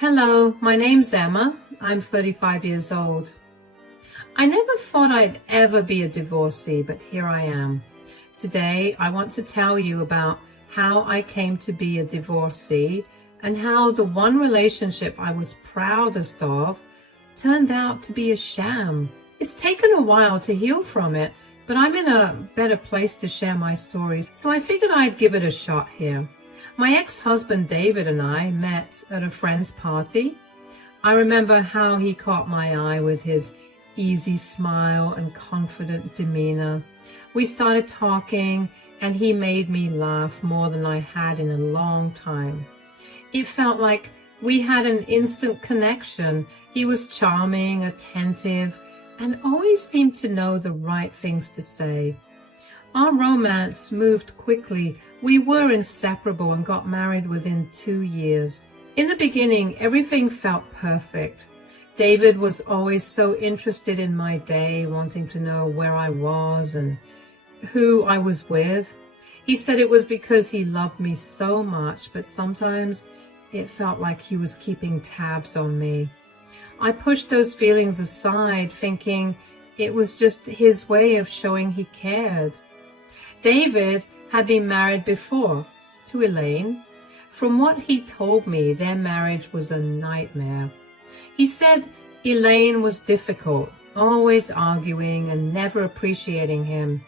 Hello, my name's Emma. I'm 35 years old. I never thought I'd ever be a divorcee, but here I am. Today, I want to tell you about how I came to be a divorcee and how the one relationship I was proudest of turned out to be a sham. It's taken a while to heal from it, but I'm in a better place to share my stories, so I figured I'd give it a shot here. My ex-husband David and I met at a friend's party. I remember how he caught my eye with his easy smile and confident demeanor. We started talking and he made me laugh more than I had in a long time. It felt like we had an instant connection. He was charming, attentive, and always seemed to know the right things to say. Our romance moved quickly. We were inseparable and got married within 2 years. In the beginning, everything felt perfect. David was always so interested in my day, wanting to know where I was and who I was with. He said it was because he loved me so much, but sometimes it felt like he was keeping tabs on me. I pushed those feelings aside, thinking it was just his way of showing he cared. David had been married before to Elaine. From what he told me, their marriage was a nightmare. He said Elaine was difficult, always arguing and never appreciating him.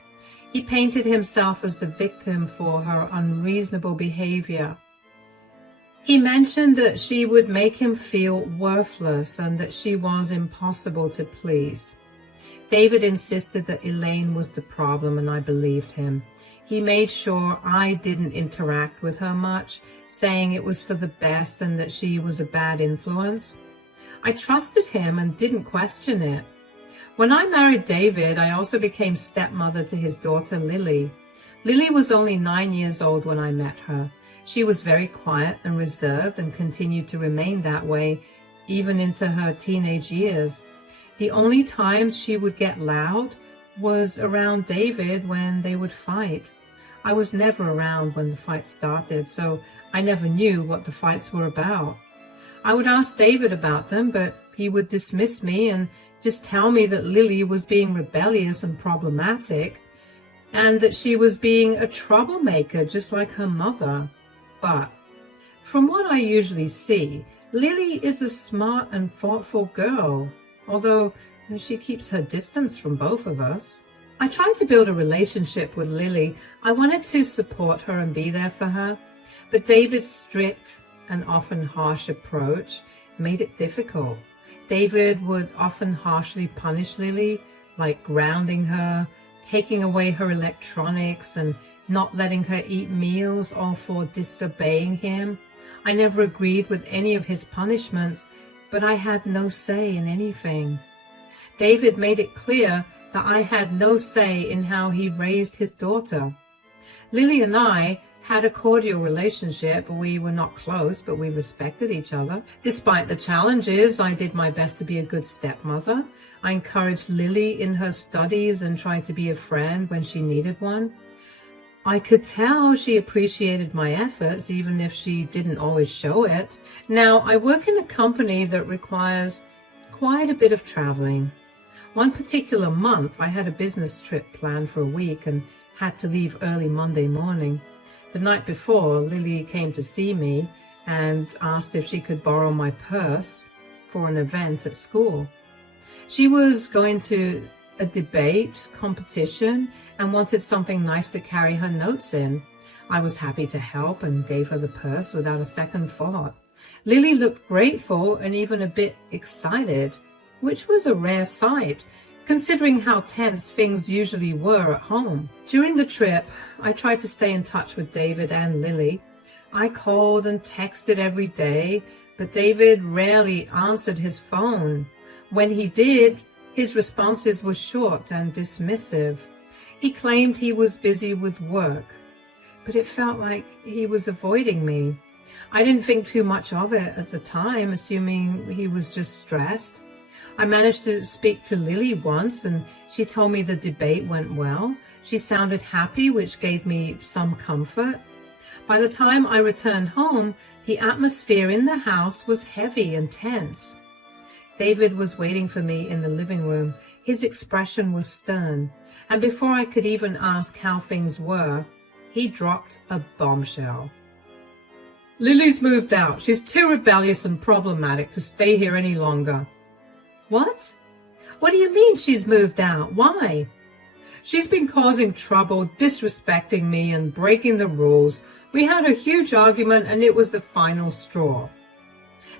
He painted himself as the victim for her unreasonable behavior. He mentioned that she would make him feel worthless and that she was impossible to please. David insisted that Elaine was the problem, and I believed him. He made sure I didn't interact with her much, saying it was for the best and that she was a bad influence. I trusted him and didn't question it. When I married David, I also became stepmother to his daughter, Lily. Lily was only 9 years old when I met her. She was very quiet and reserved and continued to remain that way even into her teenage years. The only times she would get loud was around David when they would fight. I was never around when the fight started, so I never knew what the fights were about. I would ask David about them, but he would dismiss me and just tell me that Lily was being rebellious and problematic, and that she was being a troublemaker just like her mother. But from what I usually see, Lily is a smart and thoughtful girl, although she keeps her distance from both of us. I tried to build a relationship with Lily. I wanted to support her and be there for her, but David's strict and often harsh approach made it difficult. David would often harshly punish Lily, like grounding her, taking away her electronics, and not letting her eat meals, all for disobeying him. I never agreed with any of his punishments, but I had no say in anything. David made it clear that I had no say in how he raised his daughter. Lily and I had a cordial relationship. We were not close, but we respected each other. Despite the challenges, I did my best to be a good stepmother. I encouraged Lily in her studies and tried to be a friend when she needed one. I could tell she appreciated my efforts, even if she didn't always show it. Now, I work in a company that requires quite a bit of traveling. One particular month, I had a business trip planned for a week and had to leave early Monday morning. The night before, Lily came to see me and asked if she could borrow my purse for an event at school. She was going to a debate competition and wanted something nice to carry her notes in. I was happy to help and gave her the purse without a second thought. Lily looked grateful and even a bit excited, which was a rare sight, considering how tense things usually were at home. During the trip, I tried to stay in touch with David and Lily. I called and texted every day, but David rarely answered his phone. When he did, his responses were short and dismissive. He claimed he was busy with work, but it felt like he was avoiding me. I didn't think too much of it at the time, assuming he was just stressed. I managed to speak to Lily once, and she told me the debate went well. She sounded happy, which gave me some comfort. By the time I returned home, the The atmosphere in the house was heavy and tense. David was waiting for me in the living room. His expression was stern, and before I could even ask how things were, he dropped a bombshell. Lily's moved out. She's too rebellious and problematic to stay here any longer. What? What do you mean she's moved out? Why? She's been causing trouble, disrespecting me and breaking the rules. We had a huge argument and it was the final straw.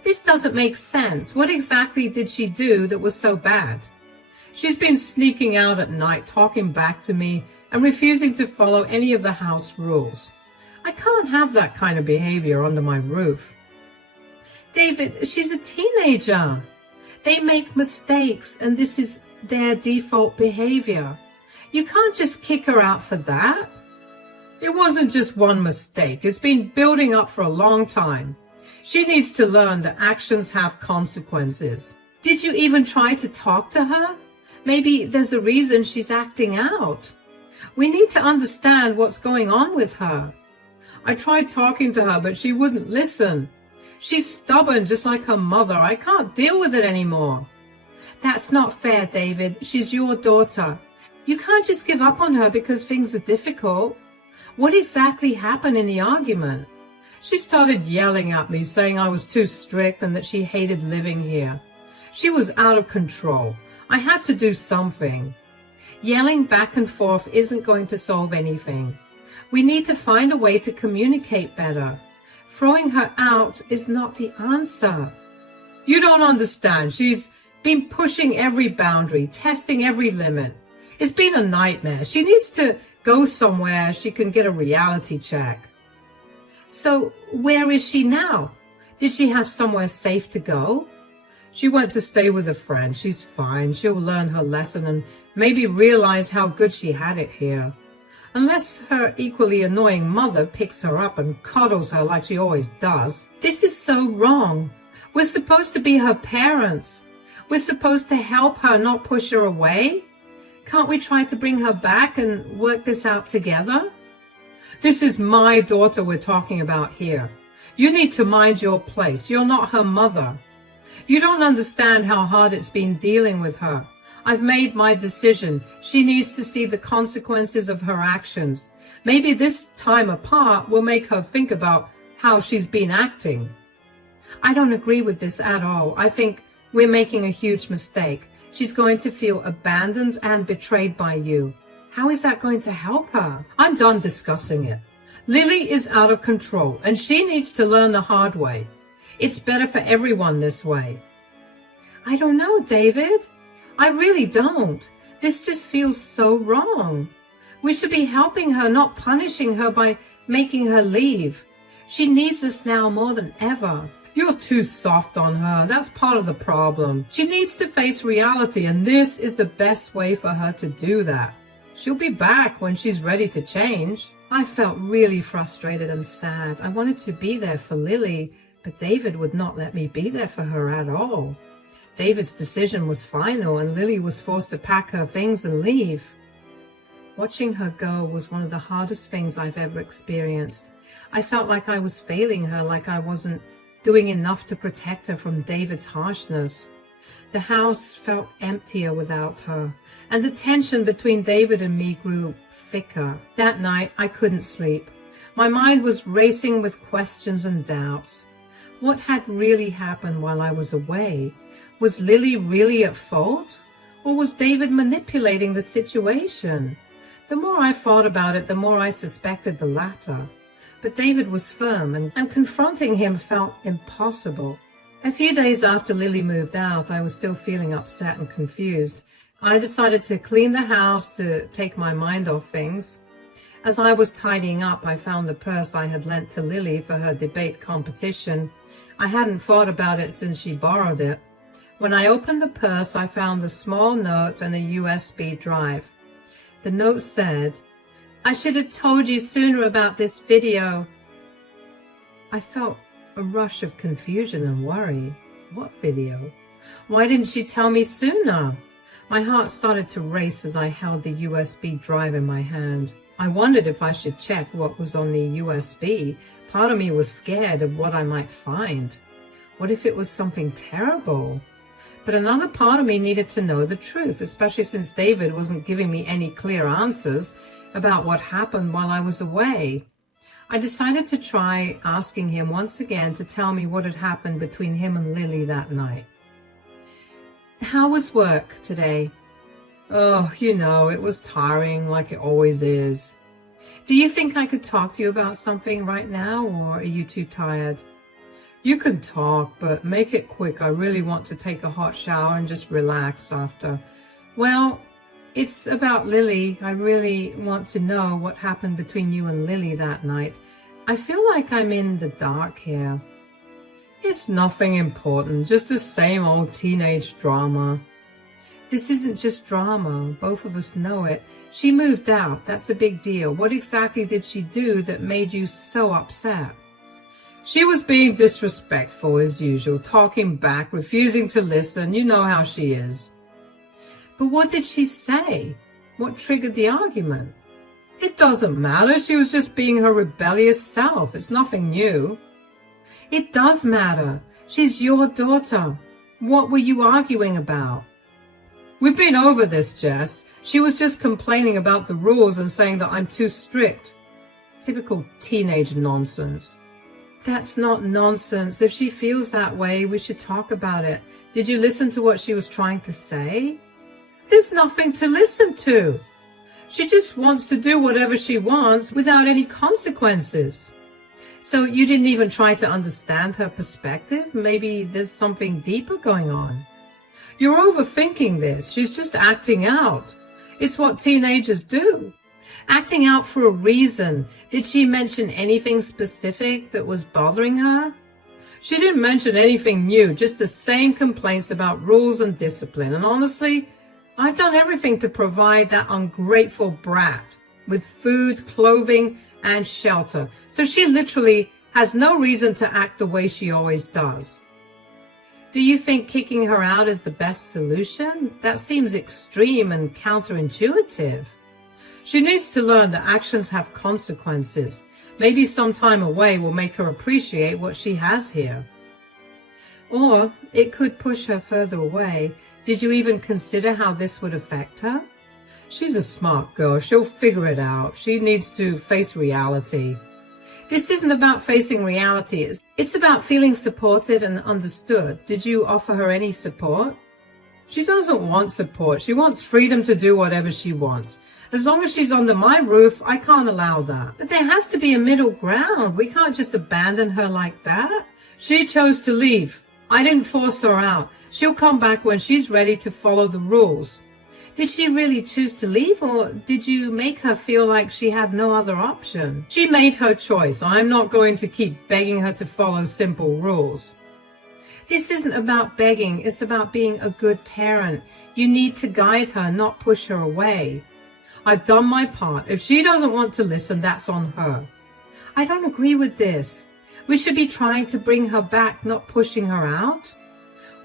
This doesn't make sense. What exactly did she do that was so bad? She's been sneaking out at night, talking back to me and refusing to follow any of the house rules. I can't have that kind of behavior under my roof. David, she's a teenager. They make mistakes and this is their default behavior. You can't just kick her out for that. It wasn't just one mistake. It's been building up for a long time. She needs to learn that actions have consequences. Did you even try to talk to her? Maybe there's a reason she's acting out. We need to understand what's going on with her. I tried talking to her, but she wouldn't listen. She's stubborn, just like her mother. I can't deal with it anymore. That's not fair, David. She's your daughter. You can't just give up on her because things are difficult. What exactly happened in the argument? She started yelling at me, saying I was too strict and that she hated living here. She was out of control. I had to do something. Yelling back and forth isn't going to solve anything. We need to find a way to communicate better. Throwing her out is not the answer. You don't understand. She's been pushing every boundary, testing every limit. It's been a nightmare. She needs to go somewhere she can get a reality check. So where is she now? Did she have somewhere safe to go? She went to stay with a friend. She's fine. She'll learn her lesson and maybe realize how good she had it here. Unless her equally annoying mother picks her up and coddles her like she always does. This is so wrong. We're supposed to be her parents. We're supposed to help her, not push her away. Can't we try to bring her back and work this out together? This is my daughter we're talking about here. You need to mind your place. You're not her mother. You don't understand how hard it's been dealing with her. I've made my decision. She needs to see the consequences of her actions. Maybe this time apart will make her think about how she's been acting. I don't agree with this at all. I think we're making a huge mistake. She's going to feel abandoned and betrayed by you. How is that going to help her? I'm done discussing it. Lily is out of control and she needs to learn the hard way. It's better for everyone this way. I don't know, David. I really don't. This just feels so wrong. We should be helping her, not punishing her by making her leave. She needs us now more than ever. You're too soft on her. That's part of the problem. She needs to face reality, and this is the best way for her to do that. She'll be back when she's ready to change. I felt really frustrated and sad. I wanted to be there for Lily, but David would not let me be there for her at all. David's decision was final, and Lily was forced to pack her things and leave. Watching her go was one of the hardest things I've ever experienced. I felt like I was failing her, like I wasn't doing enough to protect her from David's harshness. The house felt emptier without her, and the tension between David and me grew thicker. That night, I couldn't sleep. My mind was racing with questions and doubts. What had really happened while I was away? Was Lily really at fault? Or was David manipulating the situation? The more I thought about it, the more I suspected the latter. But David was firm, and confronting him felt impossible. A few days after Lily moved out, I was still feeling upset and confused. I decided to clean the house to take my mind off things. As I was tidying up, I found the purse I had lent to Lily for her debate competition. I hadn't thought about it since she borrowed it. When I opened the purse, I found a small note and a USB drive. The note said, "I should have told you sooner about this video." I felt a rush of confusion and worry. What video? Why didn't she tell me sooner? My heart started to race as I held the USB drive in my hand. I wondered if I should check what was on the USB. Part of me was scared of what I might find. What if it was something terrible? But another part of me needed to know the truth, especially since David wasn't giving me any clear answers about what happened while I was away. I decided to try asking him once again to tell me what had happened between him and Lily that night. How was work today? Oh, it was tiring like it always is. Do you think I could talk to you about something right now, or are you too tired? You can talk, but make it quick. I really want to take a hot shower and just relax after. Well, it's about Lily. I really want to know what happened between you and Lily that night. I feel like I'm in the dark here. It's nothing important, just the same old teenage drama. This isn't just drama. Both of us know it. She moved out. That's a big deal. What exactly did she do that made you so upset? She was being disrespectful as usual, talking back, refusing to listen. You know how she is. But what did she say? What triggered the argument? It doesn't matter. She was just being her rebellious self. It's nothing new. It does matter. She's your daughter. What were you arguing about? We've been over this, Jess. She was just complaining about the rules and saying that I'm too strict. Typical teenage nonsense. That's not nonsense. If she feels that way, we should talk about it. Did you listen to what she was trying to say? There's nothing to listen to. She just wants to do whatever she wants without any consequences. So you didn't even try to understand her perspective? Maybe there's something deeper going on. You're overthinking this. She's just acting out. It's what teenagers do. Acting out for a reason. Did she mention anything specific that was bothering her? She didn't mention anything new, just the same complaints about rules and discipline. And honestly, I've done everything to provide that ungrateful brat with food, clothing, and shelter. So she literally has no reason to act the way she always does. Do you think kicking her out is the best solution? That seems extreme and counterintuitive. She needs to learn that actions have consequences. Maybe some time away will make her appreciate what she has here. Or it could push her further away. Did you even consider how this would affect her? She's a smart girl. She'll figure it out. She needs to face reality. This isn't about facing reality. It's about feeling supported and understood. Did you offer her any support? She doesn't want support. She wants freedom to do whatever she wants. As long as she's under my roof, I can't allow that. But there has to be a middle ground. We can't just abandon her like that. She chose to leave. I didn't force her out. She'll come back when she's ready to follow the rules. Did she really choose to leave, or did you make her feel like she had no other option? She made her choice. I'm not going to keep begging her to follow simple rules. This isn't about begging. It's about being a good parent. You need to guide her, not push her away. I've done my part. If she doesn't want to listen, that's on her. I don't agree with this. We should be trying to bring her back, not pushing her out.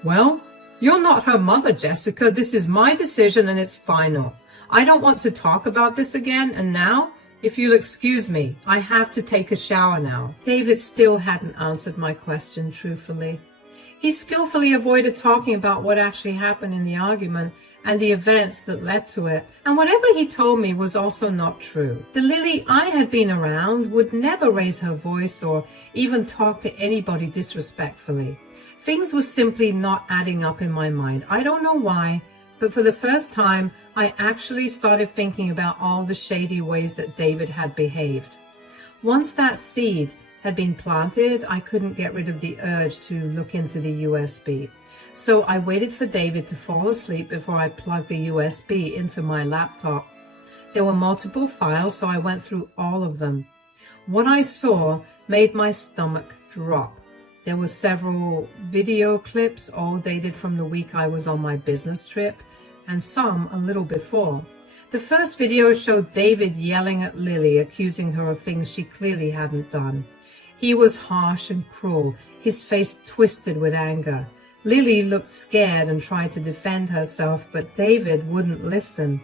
Well, you're not her mother, Jessica. This is my decision and it's final. I don't want to talk about this again, and now, if you'll excuse me, I have to take a shower now. David still hadn't answered my question truthfully. He skillfully avoided talking about what actually happened in the argument and the events that led to it. And whatever he told me was also not true. The Lily I had been around would never raise her voice or even talk to anybody disrespectfully. Things were simply not adding up in my mind. I don't know why, but for the first time, I actually started thinking about all the shady ways that David had behaved. Once that seed had been planted, I couldn't get rid of the urge to look into the USB. So I waited for David to fall asleep before I plugged the USB into my laptop. There were multiple files, so I went through all of them. What I saw made my stomach drop. There were several video clips, all dated from the week I was on my business trip, and some a little before. The first video showed David yelling at Lily, accusing her of things she clearly hadn't done. He was harsh and cruel, his face twisted with anger. Lily looked scared and tried to defend herself, but David wouldn't listen.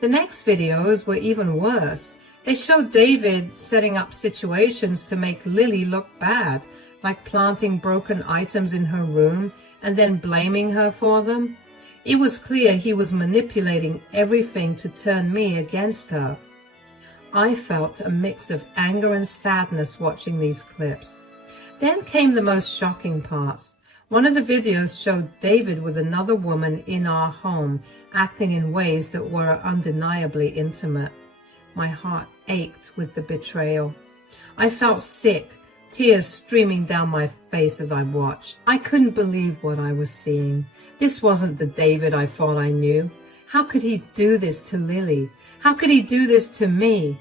The next videos were even worse. They showed David setting up situations to make Lily look bad, like planting broken items in her room and then blaming her for them. It was clear he was manipulating everything to turn me against her. I felt a mix of anger and sadness watching these clips. Then came the most shocking parts. One of the videos showed David with another woman in our home, acting in ways that were undeniably intimate. My heart ached with the betrayal. I felt sick, tears streaming down my face as I watched. I couldn't believe what I was seeing. This wasn't the David I thought I knew. How could he do this to Lily? How could he do this to me?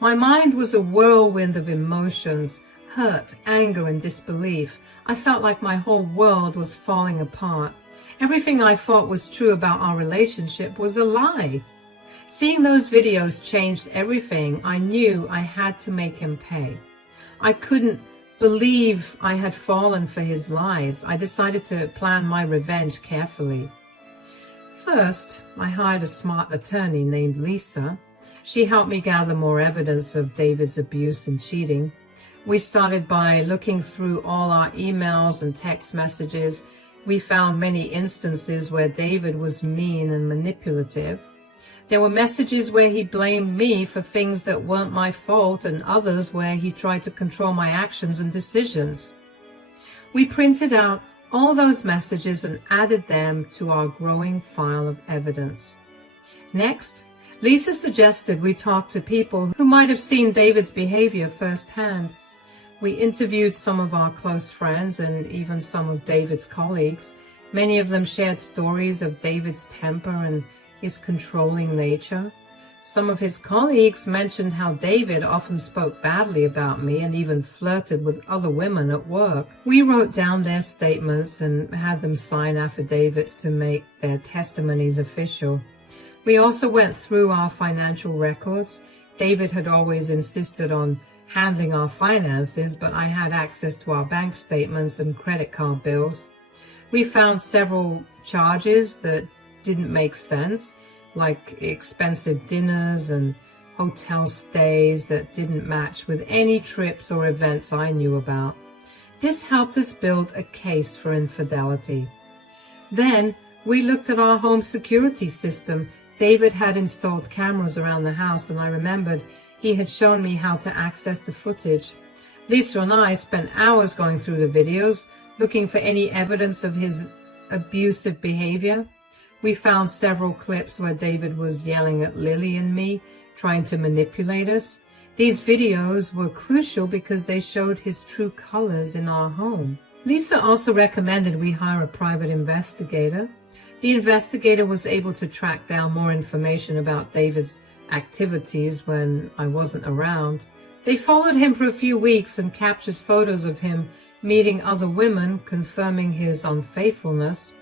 My mind was a whirlwind of emotions, hurt, anger, and disbelief. I felt like my whole world was falling apart. Everything I thought was true about our relationship was a lie. Seeing those videos changed everything. I knew I had to make him pay. I couldn't believe I had fallen for his lies. I decided to plan my revenge carefully. First, I hired a smart attorney named Lisa. She helped me gather more evidence of David's abuse and cheating. We started by looking through all our emails and text messages. We found many instances where David was mean and manipulative. There were messages where he blamed me for things that weren't my fault and others where he tried to control my actions and decisions. We printed out all those messages and added them to our growing file of evidence. Next, Lisa suggested we talk to people who might have seen David's behavior firsthand. We interviewed some of our close friends and even some of David's colleagues. Many of them shared stories of David's temper and his controlling nature. Some of his colleagues mentioned how David often spoke badly about me and even flirted with other women at work. We wrote down their statements and had them sign affidavits to make their testimonies official. We also went through our financial records. David had always insisted on handling our finances, but I had access to our bank statements and credit card bills. We found several charges that didn't make sense, like expensive dinners and hotel stays that didn't match with any trips or events I knew about. This helped us build a case for infidelity. Then we looked at our home security system. David had installed cameras around the house, and I remembered he had shown me how to access the footage. Lisa and I spent hours going through the videos, looking for any evidence of his abusive behavior. We found several clips where David was yelling at Lily and me, trying to manipulate us. These videos were crucial because they showed his true colors in our home. Lisa also recommended we hire a private investigator. The investigator was able to track down more information about David's activities when I wasn't around. They followed him for a few weeks and captured photos of him meeting other women, confirming his unfaithfulness.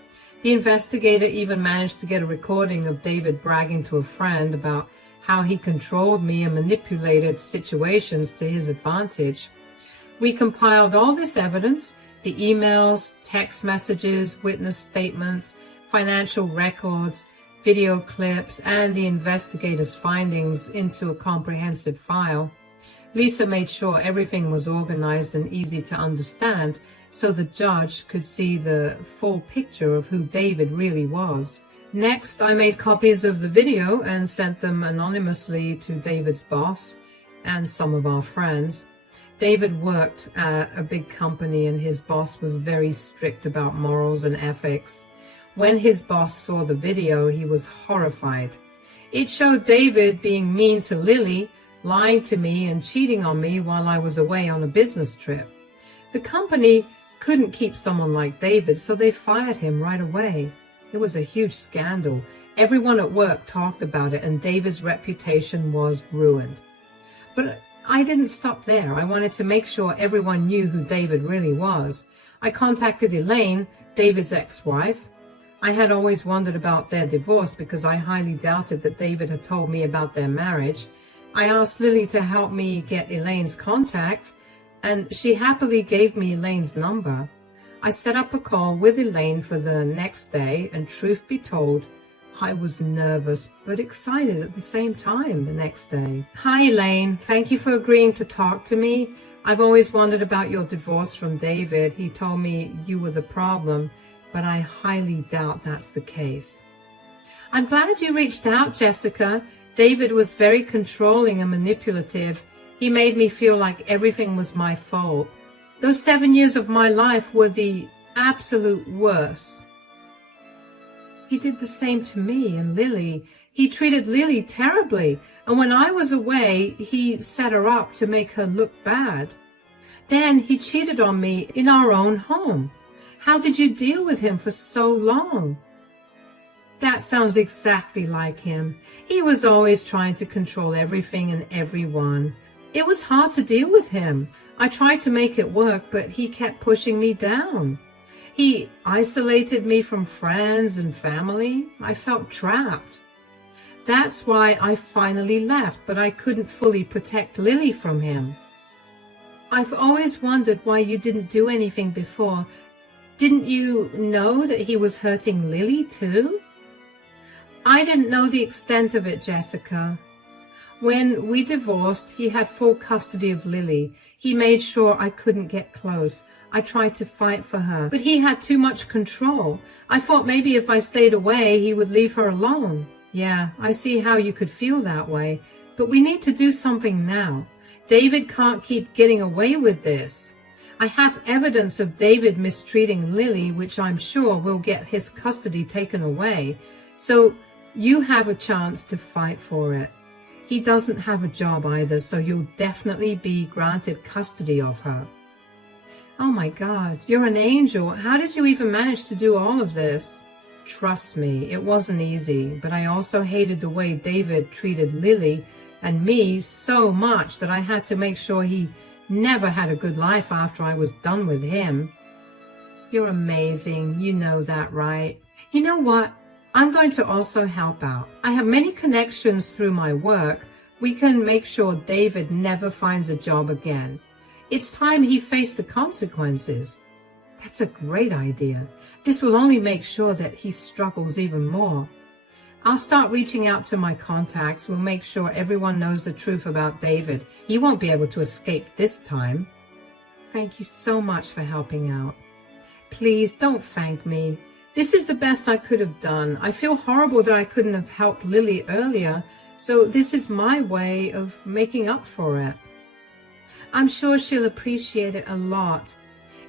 The investigator even managed to get a recording of David bragging to a friend about how he controlled me and manipulated situations to his advantage. We compiled all this evidence, the emails, text messages, witness statements, financial records, video clips, and the investigator's findings into a comprehensive file. Lisa made sure everything was organized and easy to understand so the judge could see the full picture of who David really was. Next, I made copies of the video and sent them anonymously to David's boss and some of our friends. David worked at a big company and his boss was very strict about morals and ethics. When his boss saw the video, he was horrified. It showed David being mean to Lily, lying to me and cheating on me while I was away on a business trip. The company couldn't keep someone like David, so they fired him right away. It was a huge scandal. Everyone at work talked about it, and David's reputation was ruined. But I didn't stop there. I wanted to make sure everyone knew who David really was. I contacted Elaine, David's ex-wife. I had always wondered about their divorce because I highly doubted that David had told me about their marriage. I asked Lily to help me get Elaine's contact, and she happily gave me Elaine's number. I set up a call with Elaine for the next day, and truth be told, I was nervous but excited at the same time the next day. Hi Elaine, thank you for agreeing to talk to me. I've always wondered about your divorce from David. He told me you were the problem, but I highly doubt that's the case. I'm glad you reached out, Jessica. David was very controlling and manipulative. He made me feel like everything was my fault. Those 7 years of my life were the absolute worst. He did the same to me and Lily. He treated Lily terribly, and when I was away, he set her up to make her look bad. Then he cheated on me in our own home. How did you deal with him for so long? That sounds exactly like him. He was always trying to control everything and everyone. It was hard to deal with him. I tried to make it work, but he kept pushing me down. He isolated me from friends and family. I felt trapped. That's why I finally left, but I couldn't fully protect Lily from him. I've always wondered why you didn't do anything before. Didn't you know that he was hurting Lily too? I didn't know the extent of it, Jessica. When we divorced, he had full custody of Lily. He made sure I couldn't get close. I tried to fight for her, but he had too much control. I thought maybe if I stayed away, he would leave her alone. Yeah, I see how you could feel that way, but we need to do something now. David can't keep getting away with this. I have evidence of David mistreating Lily, which I'm sure will get his custody taken away. So you have a chance to fight for it. He doesn't have a job either, so you'll definitely be granted custody of her. Oh my God, you're an angel. How did you even manage to do all of this? Trust me, it wasn't easy, but I also hated the way David treated Lily and me so much that I had to make sure he never had a good life after I was done with him. You're amazing. You know that, right? You know what? I'm going to also help out. I have many connections through my work. We can make sure David never finds a job again. It's time he faced the consequences. That's a great idea. This will only make sure that he struggles even more. I'll start reaching out to my contacts. We'll make sure everyone knows the truth about David. He won't be able to escape this time. Thank you so much for helping out. Please don't thank me. This is the best I could have done. I feel horrible that I couldn't have helped Lily earlier, so this is my way of making up for it. I'm sure she'll appreciate it a lot.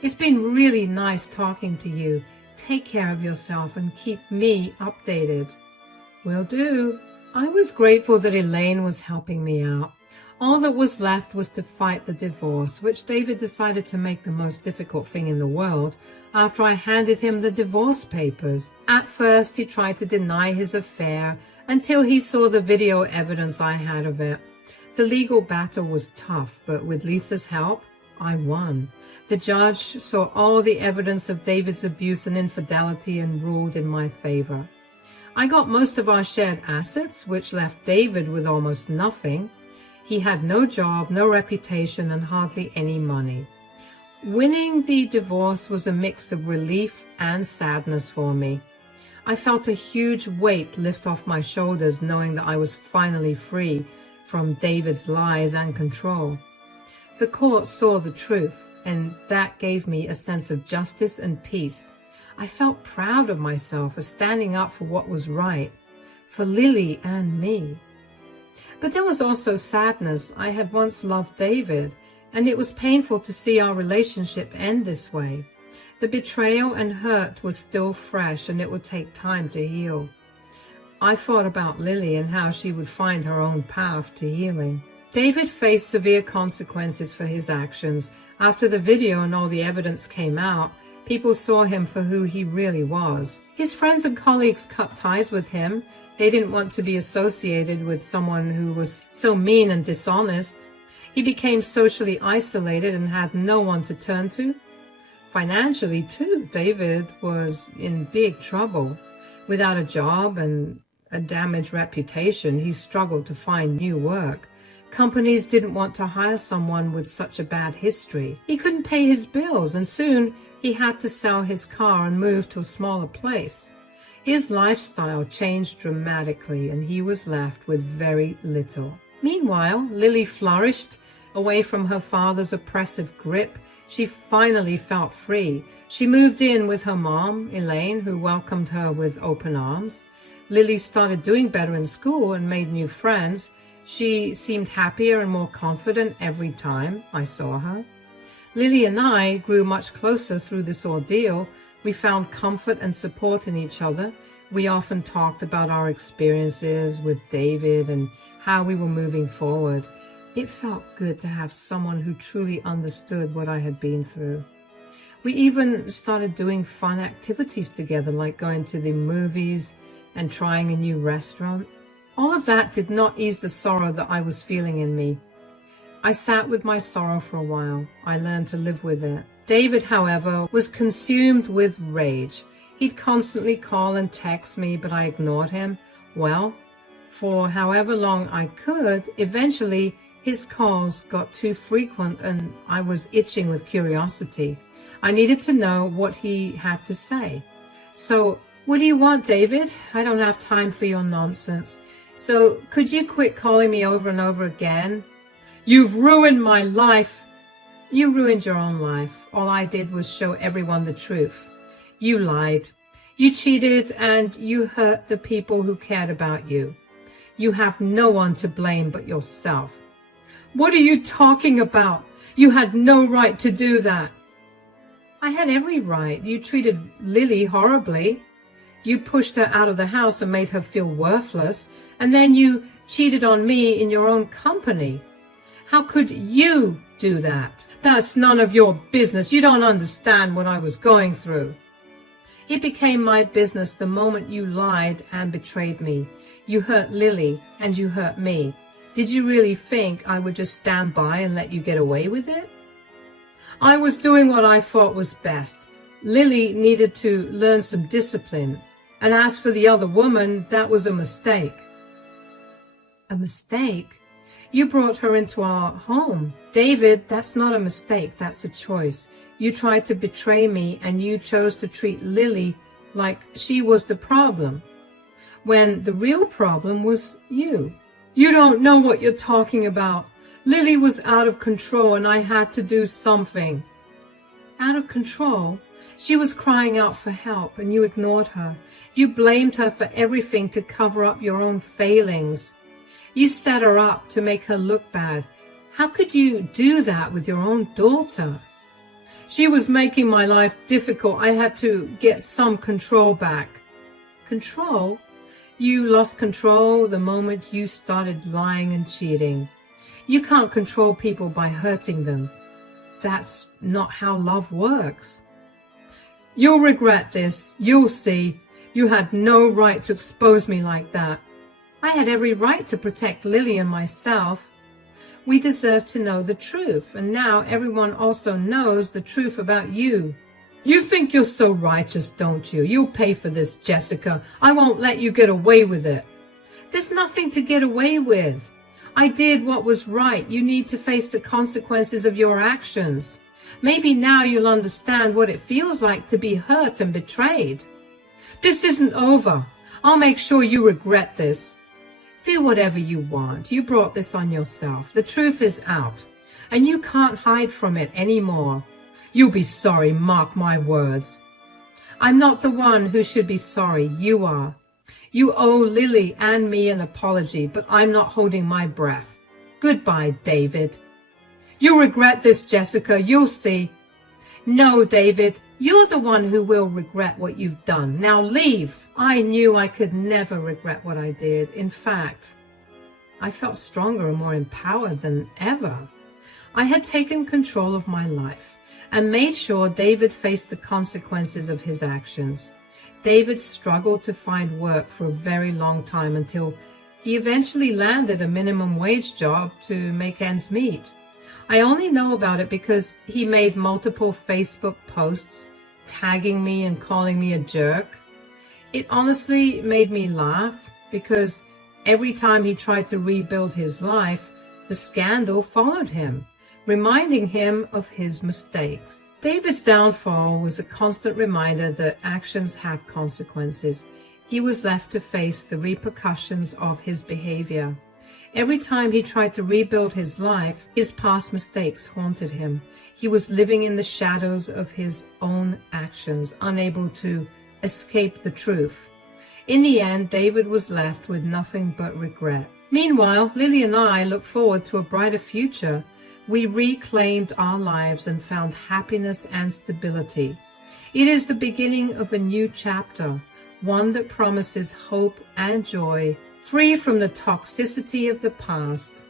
It's been really nice talking to you. Take care of yourself and keep me updated. Will do. I was grateful that Elaine was helping me out. All that was left was to fight the divorce, which David decided to make the most difficult thing in the world after I handed him the divorce papers. At first, he tried to deny his affair until he saw the video evidence I had of it. The legal battle was tough, but with Lisa's help, I won. The judge saw all the evidence of David's abuse and infidelity and ruled in my favor. I got most of our shared assets, which left David with almost nothing. He had no job, no reputation, and hardly any money. Winning the divorce was a mix of relief and sadness for me. I felt a huge weight lift off my shoulders knowing that I was finally free from David's lies and control. The court saw the truth, and that gave me a sense of justice and peace. I felt proud of myself for standing up for what was right, for Lily and me. But there was also sadness. I had once loved David, and it was painful to see our relationship end this way. The betrayal and hurt was still fresh, and it would take time to heal. I thought about Lily and how she would find her own path to healing. David faced severe consequences for his actions. After the video and all the evidence came out, people saw him for who he really was. His friends and colleagues cut ties with him. They didn't want to be associated with someone who was so mean and dishonest. He became socially isolated and had no one to turn to. Financially, too, David was in big trouble. Without a job and a damaged reputation, he struggled to find new work. Companies didn't want to hire someone with such a bad history. He couldn't pay his bills, and soon he had to sell his car and move to a smaller place. His lifestyle changed dramatically, and he was left with very little. Meanwhile, Lily flourished away from her father's oppressive grip. She finally felt free. She moved in with her mom, Elaine, who welcomed her with open arms. Lily started doing better in school and made new friends. She seemed happier and more confident every time I saw her. Lily and I grew much closer through this ordeal. We found comfort and support in each other. We often talked about our experiences with David and how we were moving forward. It felt good to have someone who truly understood what I had been through. We even started doing fun activities together, like going to the movies and trying a new restaurant. All of that did not ease the sorrow that I was feeling in me. I sat with my sorrow for a while. I learned to live with it. David, however, was consumed with rage. He'd constantly call and text me, but I ignored him. Well, for however long I could, eventually his calls got too frequent and I was itching with curiosity. I needed to know what he had to say. So, what do you want, David? I don't have time for your nonsense. So, could you quit calling me over and over again? You've ruined my life. You ruined your own life. All I did was show everyone the truth. You lied. You cheated and you hurt the people who cared about you. You have no one to blame but yourself. What are you talking about? You had no right to do that. I had every right. You treated Lily horribly. You pushed her out of the house and made her feel worthless. And then you cheated on me in your own company. How could you do that? That's none of your business. You don't understand what I was going through. It became my business the moment you lied and betrayed me. You hurt Lily and you hurt me. Did you really think I would just stand by and let you get away with it? I was doing what I thought was best. Lily needed to learn some discipline. And as for the other woman, that was a mistake. A mistake? You brought her into our home. David, that's not a mistake, that's a choice. You tried to betray me and you chose to treat Lily like she was the problem, when the real problem was you. You don't know what you're talking about. Lily was out of control and I had to do something. Out of control? She was crying out for help and you ignored her. You blamed her for everything to cover up your own failings. You set her up to make her look bad. How could you do that with your own daughter? She was making my life difficult. I had to get some control back. Control? You lost control the moment you started lying and cheating. You can't control people by hurting them. That's not how love works. You'll regret this. You'll see. You had no right to expose me like that. I had every right to protect Lily and myself. We deserve to know the truth, and now everyone also knows the truth about you. You think you're so righteous, don't you? You'll pay for this, Jessica. I won't let you get away with it. There's nothing to get away with. I did what was right. You need to face the consequences of your actions. Maybe now you'll understand what it feels like to be hurt and betrayed. This isn't over. I'll make sure you regret this. Do whatever you want. You brought this on yourself. The truth is out, and you can't hide from it anymore. You'll be sorry, mark my words. I'm not the one who should be sorry. You are. You owe Lily and me an apology, but I'm not holding my breath. Goodbye, David. You'll regret this, Jessica. You'll see. No, David. You're the one who will regret what you've done. Now leave. I knew I could never regret what I did. In fact, I felt stronger and more empowered than ever. I had taken control of my life and made sure David faced the consequences of his actions. David struggled to find work for a very long time until he eventually landed a minimum wage job to make ends meet. I only know about it because he made multiple Facebook posts tagging me and calling me a jerk. It honestly made me laugh because every time he tried to rebuild his life, the scandal followed him, reminding him of his mistakes. David's downfall was a constant reminder that actions have consequences. he was left to face the repercussions of his behavior. Every time he tried to rebuild his life, his past mistakes haunted him. He was living in the shadows of his own actions, unable to escape the truth. In the end, David was left with nothing but regret. Meanwhile, Lily and I look forward to a brighter future. We reclaimed our lives and found happiness and stability. It is the beginning of a new chapter, one that promises hope and joy, free from the toxicity of the past.